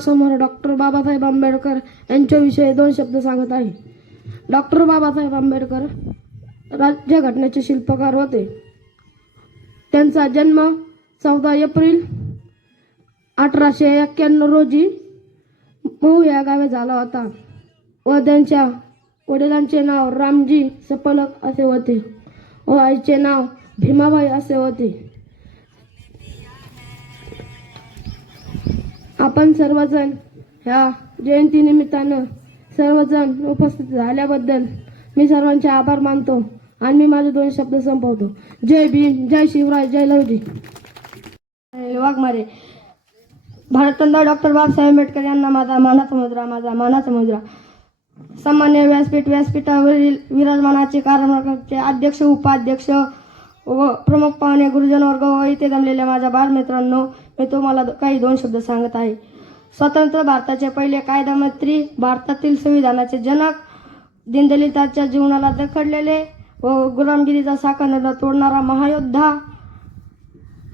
समोर डॉक्टर बाबासाहेब आंबेडकर यांच्याविषयी दोन शब्द सांगत आहे. डॉक्टर बाबासाहेब आंबेडकर राज्यघटनेचे शिल्पकार होते. त्यांचा जन्म चौदा एप्रिल अठराशे एक्क्याण्णव रोजी मऊ या गावी झाला होता व त्यांच्या वडिलांचे नाव रामजी सपलक असे होते व आईचे नाव भीमाबाई असे होते. आपण सर्वजण ह्या जयंतीनिमित्तानं सर्वजण उपस्थित झाल्याबद्दल मी सर्वांचे आभार मानतो आणि मी माझे दोन शब्द संपवतो. जय भीम जय शिवराय जय लवजी वाघमारे भारतरत्न डॉक्टर बाबासाहेब आंबेडकर यांना माझा मानाचा मुद्रा माझा मानाचा मुद्रा. सामान्य व्यासपीठ व्यासपीठावरील विराजमानाचे कार्यक्रमाचे अध्यक्ष उपाध्यक्ष व प्रमुख पाहुणे गुरुजन वर्ग व इथे जमलेल्या माझ्या बालमित्रांनो मी तुम्हाला काही दोन शब्द सांगत आहे. स्वतंत्र भारताचे पहिले कायदामंत्री भारतातील संविधानाचे जनक दीनदलिताच्या जीवनाला दखडलेले व गुलामगिरीचा साखर तोडणारा महायोद्धा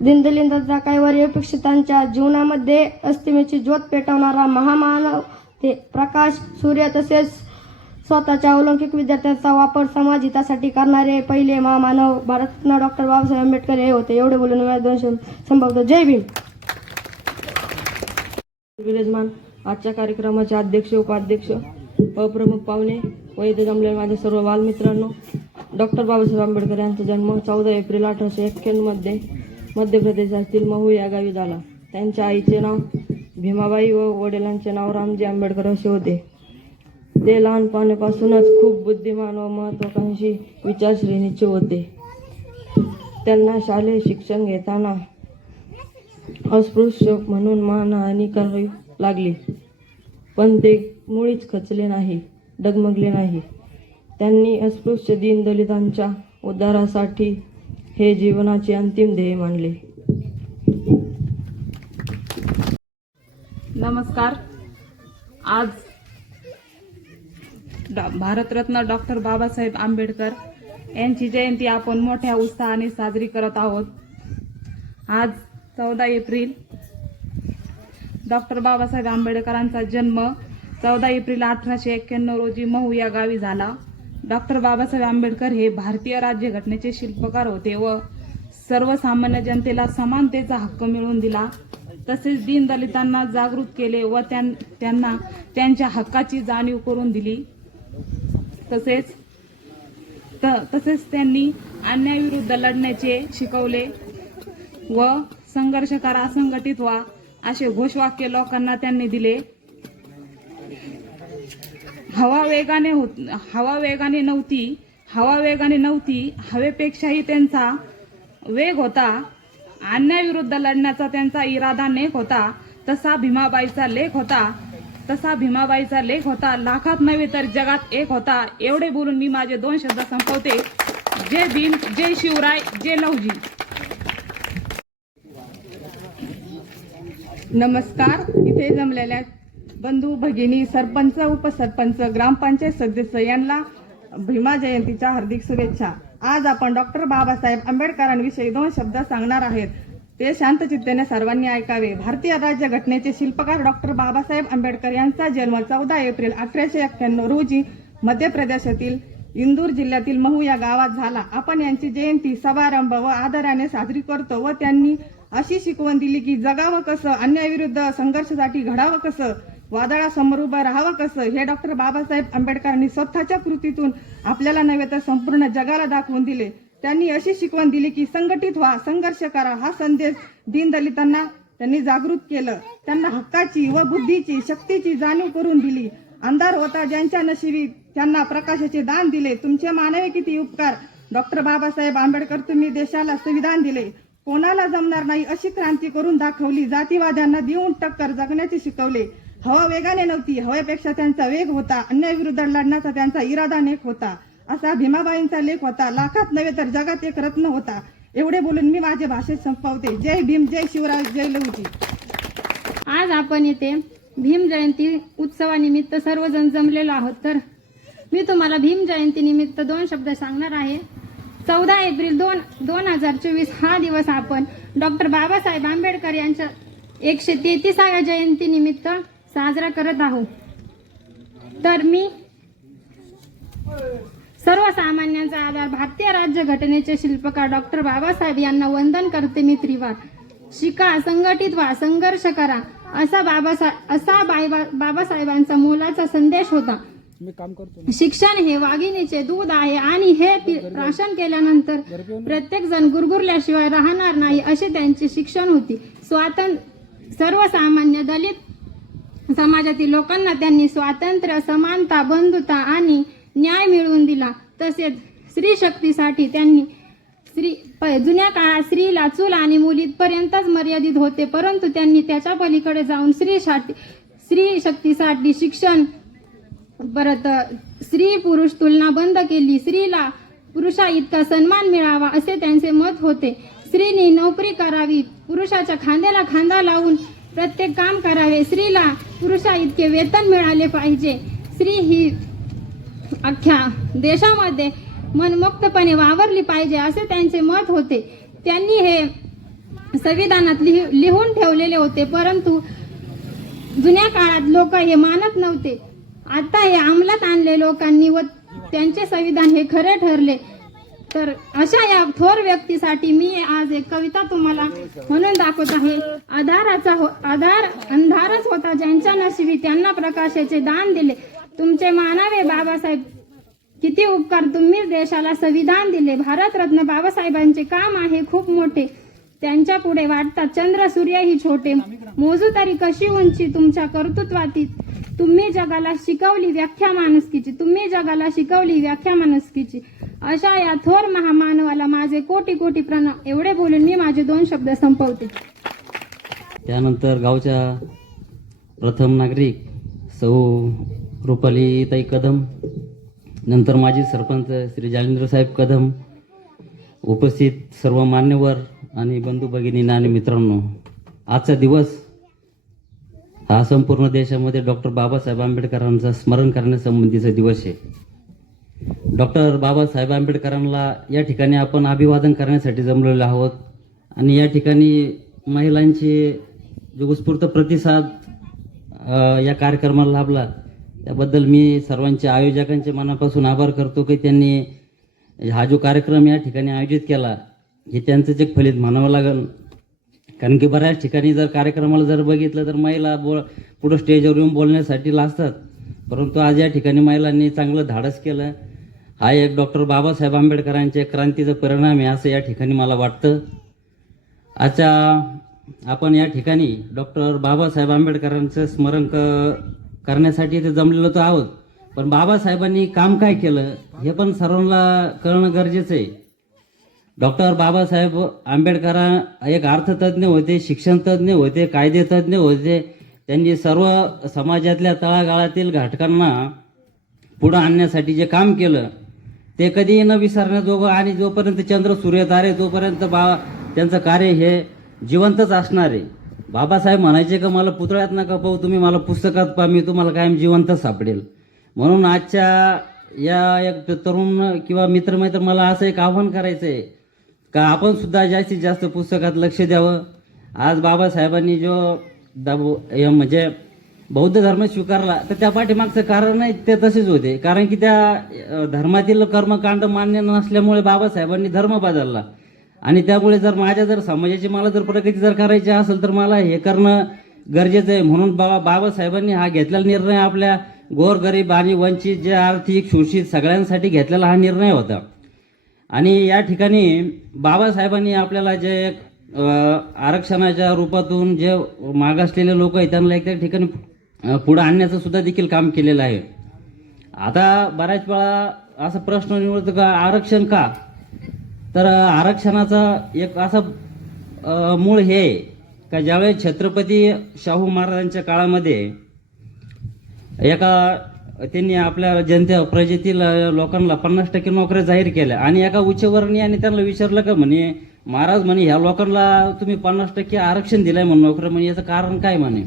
दीनदलितांच्या काही वर्यपेक्षितांच्या जीवनामध्ये अस्तिमेची ज्योत पेटवणारा महामानव ते प्रकाश सूर्य तसेच स्वतःच्या अलौकिक विद्यार्थ्यांचा वापर समाज हितासाठी करणारे पहिले महामानव भारतरत्न डॉक्टर बाबासाहेब आंबेडकर हे होते. एवढे बोलून मी दोन संभवतो जय भीम. विराजमान आजच्या कार्यक्रमाचे अध्यक्ष उपाध्यक्ष व प्रमुख पाहुणे व इथे जमलेले माझ्या सर्व बालमित्रांनो डॉक्टर बाबासाहेब आंबेडकर यांचा जन्म चौदा एप्रिल अठराशे एक्क्याण्णवमध्ये मध्य प्रदेशातील महू या गावी झाला. त्यांच्या आईचे नाव भीमाबाई व वडिलांचे नाव रामजी आंबेडकर असे होते. ते लहानपणापासूनच खूप बुद्धिमान व महत्वाकांक्षी विचारश्रेणीचे होते. त्यांना शालेय शिक्षण घेताना अस्पृश्य म्हणून मानहानी करावी लागली. पण ते मुळीच खचले नाही डगमगले नाही. त्यांनी अस्पृश्य दीन दलितांच्या उद्धारासाठी हे जीवनाचे अंतिम ध्येय मानले. नमस्कार. आज डॉ- भारतरत्न डॉक्टर बाबासाहेब आंबेडकर यांची जयंती आपण मोठ्या उत्साहाने साजरी करत आहोत. आज चौदा एप्रिल. डॉक्टर बाबासाहेब आंबेडकरांचा जन्म चौदा एप्रिल अठराशे एक्क्याण्णव रोजी महू या गावी झाला. डॉक्टर बाबासाहेब आंबेडकर हे भारतीय राज्यघटनेचे शिल्पकार होते व सर्वसामान्य जनतेला समानतेचा हक्क मिळवून दिला. तसेच दीनदलितांना जागृत केले व त्यां- त्यांना त्यांच्या हक्काची जाणीव करून दिली. तसेच त- तसेच त्यांनी अन्यायाविरुद्ध लढण्याचे शिकवले व संघर्ष करा संघटित व्हा असे घोषवाक्य लोकांना त्यांनी दिले. हवा वेगाने होत हवा वेगाने नव्हती हवा वेगाने नव्हती हवेपेक्षाही त्यांचा वेग होता. अन्यायविरुद्ध लढण्याचा त्यांचा इरादा नेक होता. तसा भीमाबाईचा लेख होता. तसा भीमाबाईचा लेख होता. लाखात नव्हे तर जगात एक होता. एवढे बोलून मी माझे दोन शब्द संपवते. जय भीम जय शिवराय जय लवजी नमस्कार. इथे जमलेल्या बंधू भगिनी सरपंच उपसरपंच ग्रामपंचायत सदस्य यांना भीमा जयंतीच्या हार्दिक शुभेच्छा. आज आपण डॉक्टर बाबासाहेब आंबेडकरांविषयी दोन शब्द सांगणार आहेत. ते शांतचित्तेने सर्वांनी ऐकावे. भारतीय राज्यघटनेचे शिल्पकार डॉक्टर बाबासाहेब आंबेडकर यांचा जन्म चौदा एप्रिल अठराशे एक्क्याण्णव रोजी मध्य प्रदेशातील इंदूर जिल्ह्यातील महू या गावात झाला. आपण यांची जयंती समारंभ व आदराने साजरी करतो व त्यांनी अशी शिकवण दिली की जगावं कसं अन्यायविरुद्ध संघर्षासाठी घडावं कसं वादळासमोर उभं राहावं कसं हे डॉक्टर बाबासाहेब आंबेडकरांनी स्वतःच्या कृतीतून आपल्याला नव्हे तर संपूर्ण जगाला दाखवून दिले. त्यांनी अशी शिकवण दिली की संघटित व्हा संघर्ष करा हा संदेश दीनदलितांना त्यांनी जागृत केलं. त्यांना हक्काची व बुद्धीची शक्तीची जाणीव करून दिली. अंधार होता ज्यांच्या नशिबी त्यांना प्रकाशाचे दान दिले. तुमचे मानवे किती उपकार. डॉक्टर बाबासाहेब आंबेडकर तुम्ही देशाला संविधान दिले. कोणाला जमणार नाही अशी क्रांती करून दाखवली. जातीवाद्यांना देऊन टक्कर जगण्याचे शिकवले. हवा वेगाने नव्हती. हवेपेक्षा त्यांचा वेग होता. अन्यायविरुद्ध लढण्याचा त्यांचा इरादा नेक होता. असा भीमाबाईंचा लेख होता. लाखात नव्हे तर जगात एक रत्न होता. एवढे बोलून मी माझे भाषेत संपवते. जय भीम जय शिवराय जय लवजी आज आपण येथे भीम जयंती उत्सवानिमित्त सर्वजण जमलेलो आहोत. तर मी तुम्हाला भीम जयंती निमित्त दोन शब्द सांगणार आहे. चौदा एप्रिल दोन दोन हजार चोवीस हा दिवस आपण डॉक्टर बाबासाहेब आंबेडकर यांच्या एकशे तेहतीसाव्या जयंतीनिमित्त साजरा करत आहोत. तर मी सर्वसामान्यांचा आधार भारतीय राज्यघटनेचे शिल्पकार डॉक्टर बाबासाहेब यांना वंदन करते मी त्रिवार. शिका संघटित व्हा संघर्ष करा असा बाबासाहेब असा बाबासाहेबांचा मोलाचा संदेश होता. शिक्षण हे वाघिणीचे दूध आहे आणि हे प्राशन केल्यानंतर प्रत्येक जण गुरगुरल्याशिवाय राहणार नाही असे त्यांचे शिक्षण होते. स्वातंत्र्य सर्वसामान्य दलित समाजातील लोकांना त्यांनी स्वातंत्र्य समानता बंधुता आणि न्याय मिळवून दिला. तसेच स्त्री शक्तीसाठी त्यांनी स्त्री जुन्या काळात स्त्रीला चूल आणि मुलीपर्यंतच मर्यादित होते. परंतु त्यांनी त्याच्या पलीकडे जाऊन स्त्रीसाठी स्त्री शक्तीसाठी शिक्षण परत स्त्री पुरुष तुलना बंद केली. स्त्रीला पुरुषा इतका सन्मान मिळावा असे त्यांचे मत होते. स्त्रीने नोकरी करावी पुरुषाच्या खांद्याला खांदा लावून प्रत्येक काम करावे. स्त्रीला पुरुषा इतके वेतन मिळाले पाहिजे. स्त्री ही अख्ख्या देशामध्ये मनमुक्तपणे वावरली पाहिजे असे त्यांचे मत होते. त्यांनी हे संविधानात लिहू लिहून ठेवलेले होते परंतु जुन्या काळात लोक हे मानत नव्हते. आता हे अंमलात आणले लोकांनी व त्यांचे संविधान हे खरे ठरले. तर अशा या थोर व्यक्तीसाठी मी आज एक कविता तुम्हाला म्हणून दाखवत आहे. आधाराचा हो आधार अंधारच होता ज्यांच्या नशिबी त्यांना प्रकाशाचे दान दिले. तुमचे मानावे बाबासाहेब किती उपकार तुम्ही देशाला संविधान दिले. भारतरत्न बाबासाहेबांचे काम आहे खूप मोठे. त्यांच्या पुढे वाटतात चंद्र सूर्य ही छोटे. मोजू तरी कशी उंची तुमच्या कर्तृत्वातीत? तुम्ही जगाला शिकवली व्याख्या माणुसकीची तुम्ही जगाला शिकवली व्याख्या माणुसकीची. अशा या थोर महामानवाला माझे कोटी कोटी प्रणाम एवढे बोलून मी माझे दोन शब्द संपवते. त्यानंतर गावच्या प्रथम नागरिक सौ रुपालीताई कदम नंतर माजी सरपंच श्री जालेंद्र साहेब कदम उपस्थित सर्व मान्यवर आणि बंधू भगिनींना आणि मित्रांनो आजचा दिवस हा संपूर्ण देशामध्ये डॉक्टर बाबासाहेब आंबेडकरांचा स्मरण करण्यासंबंधीचा दिवस आहे. डॉक्टर बाबासाहेब आंबेडकरांना या ठिकाणी आपण अभिवादन करण्यासाठी जमलेलो आहोत. आणि या ठिकाणी महिलांचे जो उत्स्फूर्त प्रतिसाद या कार्यक्रमाला लाभला त्याबद्दल मी सर्वांच्या आयोजकांचे मनापासून आभार करतो की त्यांनी हा जो कार्यक्रम या ठिकाणी आयोजित केला हे त्यांचंच एक फलित म्हणावं लागेल. कारण की बऱ्याच ठिकाणी जर कार्यक्रमाला जर बघितलं तर महिला बोल पुढं स्टेजवर येऊन बोलण्यासाठी लाजतात. परंतु आज या ठिकाणी महिलांनी चांगलं धाडस केलं. हा एक डॉक्टर बाबासाहेब आंबेडकरांच्या क्रांतीचा परिणाम आहे असं या ठिकाणी मला वाटतं. आजच्या आपण या ठिकाणी डॉक्टर बाबासाहेब आंबेडकरांचं स्मरण क करण्यासाठी ते जमलेलो तर आहोत. पण बाबासाहेबांनी काम काय केलं हे पण सर्वांना कळणं गरजेचं आहे. डॉक्टर बाबासाहेब आंबेडकर एक अर्थतज्ज्ञ होते शिक्षणतज्ज्ञ होते कायदेतज्ज्ञ होते. त्यांनी सर्व समाजातल्या तळागाळातील घटकांना पुढं आणण्यासाठी जे काम केलं ते कधीही न विसरण्याजोगं आणि जोपर्यंत चंद्र सूर्य तारे तोपर्यंत बा त्यांचं कार्य हे जिवंतच असणार आहे. बाबासाहेब म्हणायचे का मला पुतळ्यात नका पाहू तुम्ही मला पुस्तकात पहा मी तुम्हाला कायम जिवंत सापडेल. म्हणून आजच्या या एक तरुण किंवा मित्रमैत्र मला असं एक आव्हान करायचं आहे का आपण सुद्धा जास्तीत जास्त पुस्तकात लक्ष द्यावं? आज बाबासाहेबांनी जो दाबो हे म्हणजे बौद्ध धर्म स्वीकारला तर त्या पाठीमागचं कारण नाही ते तसेच होते. कारण की त्या धर्मातील कर्मकांड मान्य नसल्यामुळे बाबासाहेबांनी धर्म बदलला. आणि त्यामुळे जर माझ्या जर समाजाची मला जर प्रगती जर करायची असेल तर मला हे करणं गरजेचं आहे. म्हणून बाबा बाबासाहेबांनी हा घेतलेला निर्णय आपल्या गोरगरीब आणि वंचित जे आर्थिक शोषित सगळ्यांसाठी घेतलेला हा निर्णय होता. आणि या ठिकाणी बाबासाहेबांनी आपल्याला जे एक आरक्षणाच्या रूपातून जे मागासलेले लोक आहेत त्यांना एक त्या ठिकाणी पुढं आणण्याचं सुद्धा देखील काम केलेलं आहे. आता बऱ्याच वेळा असा प्रश्न निवडतो का आरक्षण का? तर आरक्षणाचा एक असा मूळ हे का ज्यावेळेस छत्रपती शाहू महाराजांच्या काळामध्ये एका त्यांनी आपल्या जनते प्रजेतील लोकांना पन्नास टक्के नोकऱ्या जाहीर केल्या. आणि एका उच्चवर्णीयाने त्यांना विचारलं का म्हणे महाराज म्हणे ह्या लोकांना तुम्ही पन्नास टक्के आरक्षण दिलंय म्हणून नोकऱ्या म्हणे याचं कारण काय म्हणे?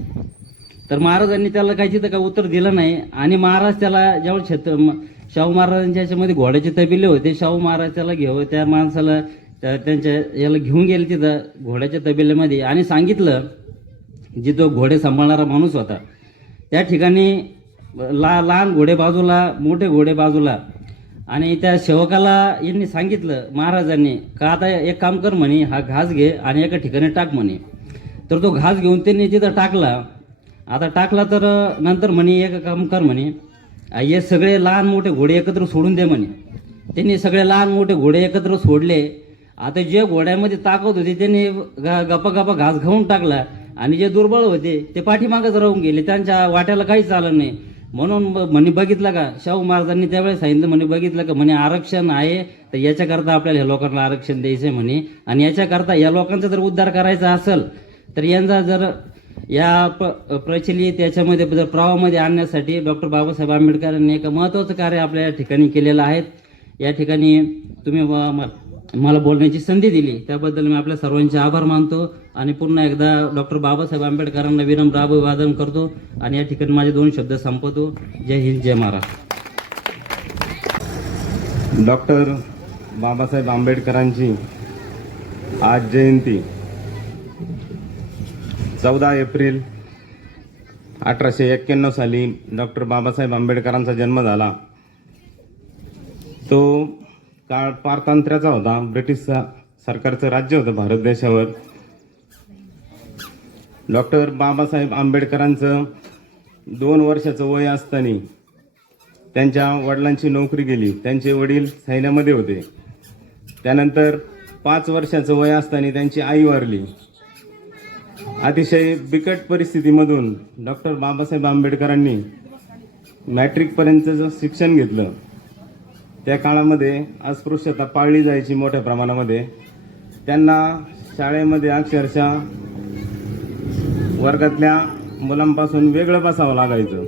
तर महाराजांनी त्याला काही तिथं काय उत्तर दिलं नाही. आणि महाराज त्याला जेव्हा छत्र म- शाहू महाराजांच्या याच्यामध्ये घोड्याचे तबिले होते शाहू महाराज त्याला घेऊ त्या माणसाला त्या- त्यांच्या याला घेऊन गेले तिथं घोड्याच्या तबिल्यामध्ये आणि सांगितलं जिथं घोडे सांभाळणारा माणूस होता त्या ठिकाणी ला लहान घोडे बाजूला मोठे घोडे बाजूला. आणि त्या सेवकाला यांनी सांगितलं महाराजांनी का आता एक काम कर म्हणे हा घास घे आणि एका ठिकाणी टाक म्हणे. तर तो घास घेऊन त्यांनी तिथं टाकला. आता टाकला तर नंतर म्हणे एक काम कर म्हणे हे सगळे लहान मोठे घोडे एकत्र सोडून दे म्हणे. त्यांनी सगळे लहान मोठे घोडे एकत्र सोडले. आता जे घोड्यामध्ये ताकद होती त्यांनी ग- गप्पा गप्पा घास खाऊन टाकला. आणि जे दुर्बळ होते ते पाठीमागच राहून गेले. त्यांच्या वाट्याला काहीच चालत नाही. म्हणून ब- म्हणे बघितलं का? शाहू महाराजांनी त्यावेळेस सांगितलं म्हणे बघितलं का? म्हणे आरक्षण आहे तर याच्याकरता आपल्याला ह्या लोकांना आरक्षण द्यायचं आहे म्हणे. आणि याच्याकरता या लोकांचा जर उद्धार करायचा असेल तर यांचा जर या प- प्रचलित याच्यामध्ये जर प्रवाहामध्ये आणण्यासाठी डॉक्टर बाबासाहेब आंबेडकरांनी एक महत्त्वाचं कार्य आपल्या या ठिकाणी केलेलं आहे. या ठिकाणी तुम्ही मला बोलण्याची संधी दिली. त्याबद्दल मी आपल्या सर्वांचे आभार मानतो आणि पुन्हा एकदा डॉक्टर बाबासाहेब आंबेडकरांना विनम्र अभिवादन करतो आणि या ठिकाणी माझे दोन शब्द संपवतो. जय हिंद जय महाराष्ट्र. डॉक्टर बाबासाहेब आंबेडकरांची आज जयंती चौदा एप्रिल अठराशे एक्क्याण्णव साली डॉक्टर बाबासाहेब आंबेडकरांचा जन्म झाला. तो काळ पारतंत्र्याचा होता. ब्रिटिश सरकारचं राज्य होतं भारत देशावर. डॉक्टर बाबासाहेब आंबेडकरांचं दोन वर्षाचं वय असताना त्यांच्या वडिलांची नोकरी गेली. त्यांचे वडील सैन्यामध्ये होते. त्यानंतर पाच वर्षाचं वय असताना त्यांची आई वारली. अतिशय बिकट परिस्थितीमधून डॉक्टर बाबासाहेब आंबेडकरांनी मॅट्रिकपर्यंतचं शिक्षण घेतलं. त्या काळामध्ये अस्पृश्यता पाळली जायची मोठ्या प्रमाणामध्ये. त्यांना शाळेमध्ये अक्षरशः वर्गातल्या मुलांपासून वेगळं बसावं लागायचं.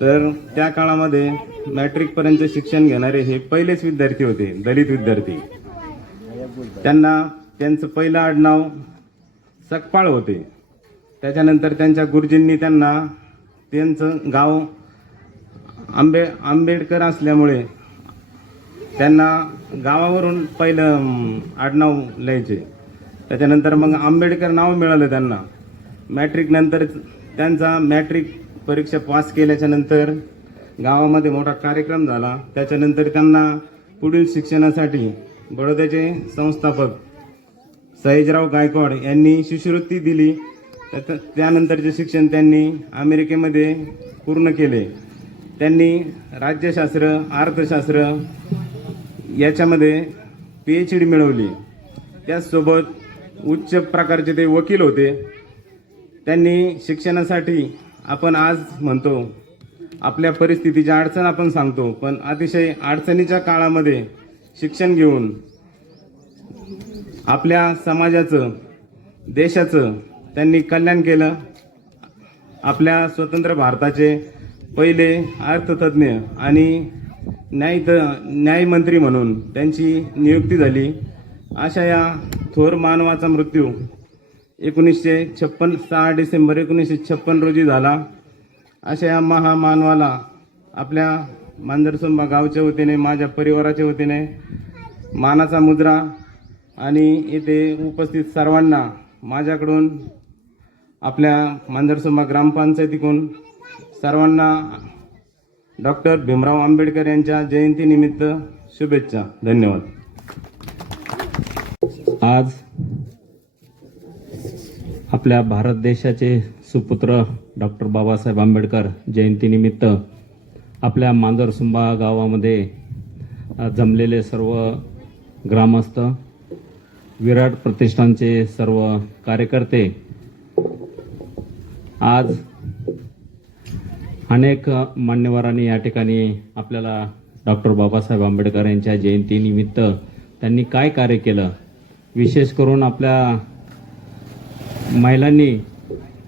तर त्या काळामध्ये मॅट्रिकपर्यंत शिक्षण घेणारे हे पहिलेच विद्यार्थी होते दलित विद्यार्थी. त्यांना त्यांचं पहिलं आडनाव सकपाळ होते. त्याच्यानंतर त्यांच्या गुरुजींनी त्यांना त्यांचं गाव आंबे आंबेडकर असल्यामुळे त्यांना गावावरून पहिलं आडनाव लिहायचे. त्याच्यानंतर मग आंबेडकर नाव मिळालं त्यांना. मॅट्रिकनंतर त्यांचा मॅट्रिक परीक्षा पास केल्याच्यानंतर गावामध्ये मोठा कार्यक्रम झाला. त्याच्यानंतर त्यांना पुढील शिक्षणासाठी बडोद्याचे संस्थापक सहेजराव गायकवाड यांनी शिष्यवृत्ती दिली. त्यात- त्यानंतरचे शिक्षण त्यांनी अमेरिकेमध्ये पूर्ण केले. त्यांनी राज्यशास्त्र अर्थशास्त्र याच्यामध्ये पी एच डी मिळवली. त्याचसोबत उच्च प्रकारचे ते वकील होते. त्यांनी शिक्षणासाठी आपण आज म्हणतो आपल्या परिस्थितीची अडचण आपण सांगतो पण अतिशय अडचणीच्या काळामध्ये शिक्षण घेऊन आपल्या समाजाचं देशाचं त्यांनी कल्याण केलं. आपल्या स्वतंत्र भारताचे पहिले अर्थतज्ज्ञ आणि न्याय न्यायमंत्री म्हणून त्यांची नियुक्ती झाली. अशा या थोर मानवाचा मृत्यू एकोणीसशे छप्पन सहा डिसेंबर एकोणीसशे छप्पन रोजी झाला. अशा या महामानवाला आपल्या मांजरसोंबा गावच्या वतीने माझ्या परिवाराच्या वतीने मानाचा मुद्रा आणि येथे उपस्थित सर्वांना माझ्याकडून आपल्या मांजरसोंबा ग्रामपंचायतीकडून सर्वांना डॉक्टर भीमराव आंबेडकर यांच्या जयंतीनिमित्त शुभेच्छा. धन्यवाद. आज आपल्या भारत देशाचे सुपुत्र डॉक्टर बाबासाहेब आंबेडकर जयंतीनिमित्त आपल्या मांजरसुंबा गावामध्ये जमलेले सर्व ग्रामस्थ विराट प्रतिष्ठानचे सर्व कार्यकर्ते आज अनेक मान्यवरांनी या ठिकाणी आपल्याला डॉक्टर बाबासाहेब आंबेडकर यांच्या जयंतीनिमित्त त्यांनी काय कार्य केलं? विशेष करून आपल्या महिलांनी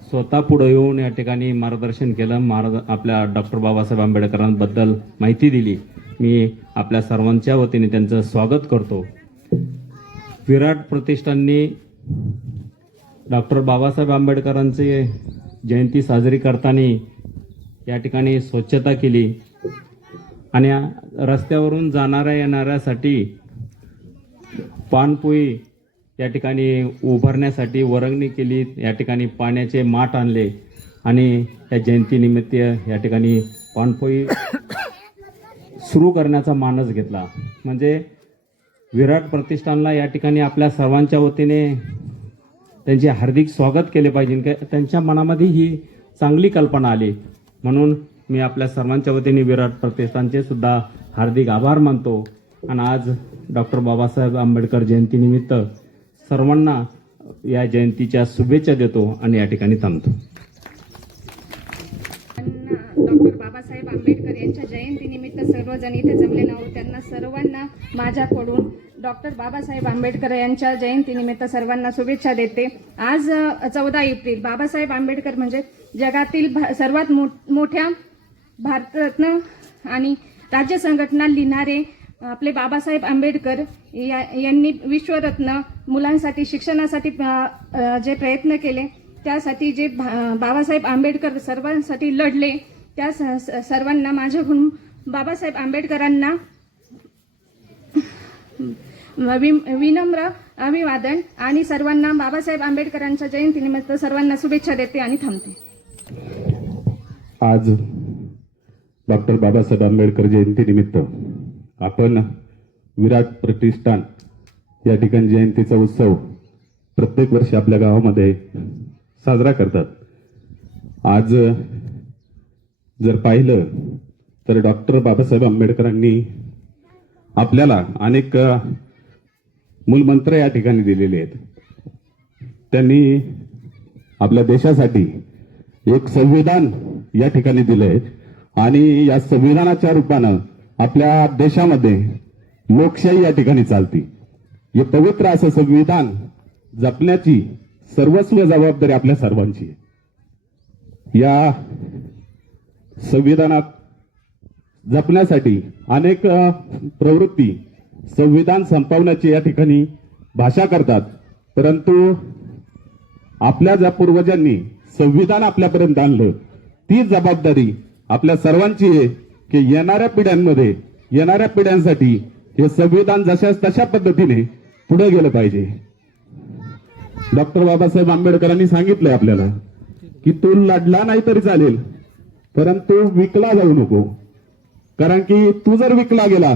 स्वतः पुढं येऊन या ठिकाणी मार्गदर्शन केलं. महाराज आपल्या डॉक्टर बाबासाहेब आंबेडकरांबद्दल माहिती दिली. मी आपल्या सर्वांच्या वतीने त्यांचं स्वागत करतो. विराट प्रतिष्ठाननी डॉक्टर बाबासाहेब आंबेडकरांची जयंती साजरी करताना या ठिकाणी स्वच्छता केली. आणि रस्त्यावरून जाणाऱ्या येणाऱ्यासाठी पानपोई या ठिकाणी उभारण्यासाठी वरंगणी केली. या ठिकाणी पाण्याचे माठ आणले. आणि या जयंतीनिमित्त या ठिकाणी पाणपोई सुरू करण्याचा मानस घेतला. म्हणजे विराट प्रतिष्ठानला या ठिकाणी आपल्या सर्वांच्या वतीने त्यांचे हार्दिक स्वागत केले पाहिजे. त्यांच्या मनामध्ये ही चांगली कल्पना आली. म्हणून मी आपल्या सर्वांच्या वतीने विराट प्रतिष्ठानचे सुद्धा हार्दिक आभार मानतो. आणि आज डॉक्टर बाबासाहेब आंबेडकर जयंतीनिमित्त सर्वांना या जयंतीच्या शुभेच्छा देतो आणि या ठिकाणी थांबतो. डॉक्टर बाबासाहेब आंबेडकर यांच्या जयंतीनिमित्त सर्वजण इथे जमले नव्हते त्यांना सर्वांना माझ्याकडून डॉक्टर बाबासाहेब आंबेडकर यांच्या जयंतीनिमित्त सर्वांना शुभेच्छा देते. आज चौदा एप्रिल. बाबासाहेब आंबेडकर म्हणजे जगातील भा- सर्वात मो- मोठ्या भारतरत्न आणि राज्य संघटना लिहिणारे आपले बाबासाहेब आंबेडकर या यांनी विश्वरत्न मुलांसाठी शिक्षणासाठी जे प्रयत्न केले त्यासाठी जे भा- बाबासाहेब आंबेडकर सर्वांसाठी लढले त्या स- स- सर्वांना माझ्याकडून बाबासाहेब आंबेडकरांना वि- विनम्र अभिवादन आणि सर्वांना बाबासाहेब आंबेडकरांच्या जयंतीनिमित्त सर्वांना शुभेच्छा देते आणि थांबते. आज डॉक्टर बाबासाहेब आंबेडकर जयंतीनिमित्त आपण विराट प्रतिष्ठान या ठिकाणी जयंतीचा उत्सव प्रत्येक वर्षी आपल्या गावामध्ये साजरा करतात. आज जर पाहिलं तर डॉक्टर बाबासाहेब आंबेडकरांनी आपल्याला अनेक मूलमंत्र या ठिकाणी दिलेले आहेत. त्यांनी आपल्या देशासाठी एक संविधान या ठिकाणी दिलंय. आणि या संविधानाच्या रूपानं आपल्या देशामध्ये लोकशाही या ठिकाणी चालती. हे पवित्र असं संविधान जपण्याची सर्वस्व जबाबदारी आपल्या सर्वांची आहे. या संविधानात जपण्यासाठी अनेक प्रवृत्ती संविधान संपवण्याची या ठिकाणी भाषा करतात. परंतु आपल्या ज्या पूर्वजांनी संविधान आपल्यापर्यंत आणलं ती जबाबदारी आपल्या सर्वांची आहे की येणाऱ्या पिढ्यांमध्ये येणाऱ्या पिढ्यांसाठी हे संविधान जशा तशा पद्धतीने पुढे गेलं पाहिजे. डॉक्टर बाबासाहेब आंबेडकरांनी सांगितलंय आपल्याला की तू लढला नाही तरी चालेल परंतु विकला जाऊ नको. कारण की तू जर विकला गेला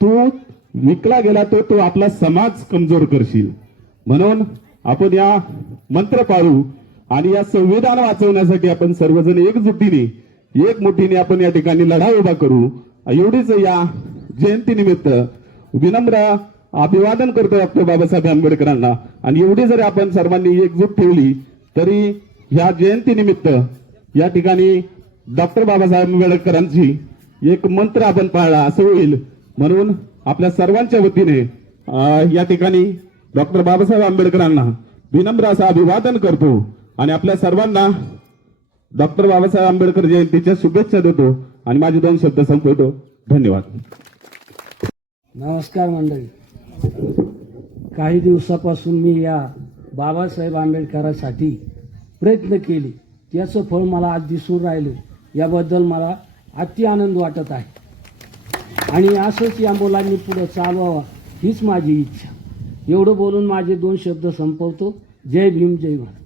तू विकला गेला तर तू आपला समाज कमजोर करशील. म्हणून आपण या मंत्र पाळू. आणि या संविधान वाचवण्यासाठी आपण सर्वजण एकजुटीने एक मुठीने आपण या ठिकाणी लढा उभा करू. एवढीच या जयंतीनिमित्त विनम्र अभिवादन करतो डॉक्टर बाबासाहेब आंबेडकरांना. आणि एवढी जरी आपण सर्वांनी एकजूट ठेवली तरी ह्या जयंतीनिमित्त या ठिकाणी डॉक्टर बाबासाहेब आंबेडकरांची एक मंत्र आपण पाळला असं होईल. म्हणून आपल्या सर्वांच्या वतीने या ठिकाणी डॉक्टर बाबासाहेब आंबेडकरांना विनम्र असं अभिवादन करतो. आणि आपल्या सर्वांना डॉक्टर बाबासाहेब आंबेडकर जयंतीच्या शुभेच्छा देतो आणि माझे दोन शब्द संपवतो. धन्यवाद. नमस्कार मंडळी. काही दिवसापासून मी या बाबासाहेब आंबेडकरांसाठी प्रयत्न केले. त्याचं फळ मला आज दिसून राहिलं. याबद्दल मला अति आनंद वाटत आहे. आणि असंच या मुलांनी पुढं चालवावा हीच माझी इच्छा. एवढं बोलून माझे दोन शब्द संपवतो. जय भीम जय भारत.